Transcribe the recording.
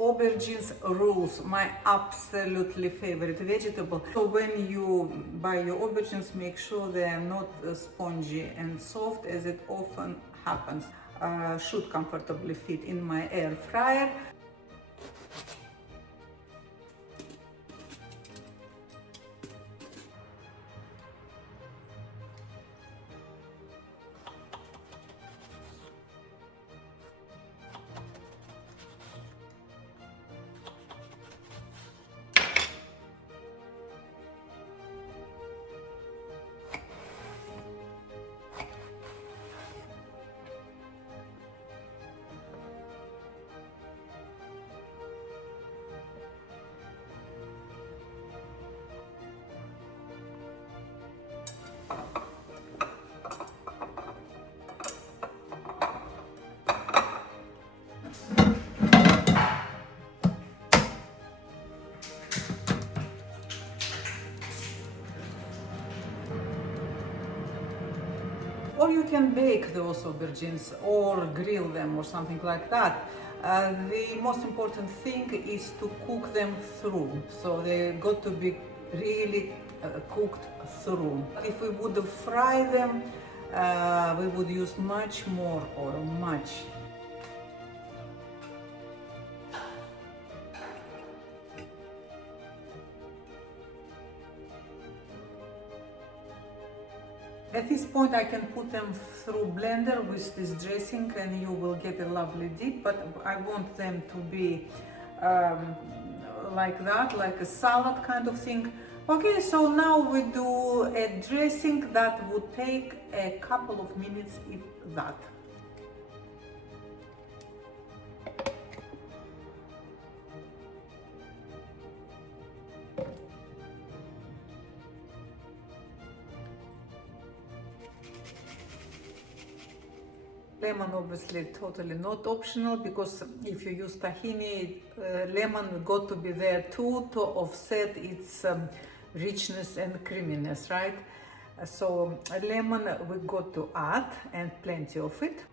Aubergines rules, my absolutely favorite vegetable. So when you buy your aubergines, make sure they are not spongy and soft, as it often happens. Should comfortably fit in my air fryer. Or you can bake those aubergines or grill them or something like that. The most important thing is to cook them through. So they got to be really cooked through. If we would fry them, we would use much more oil, much. At this point I can put them through blender with this dressing and you will get a lovely dip, but I want them to be like that, like a salad kind of thing. Okay, so now we do a dressing that would take a couple of minutes, if that. Lemon obviously totally not optional, because if you use tahini, lemon got to be there too to offset its richness and creaminess, right? So lemon we got to add, and plenty of it.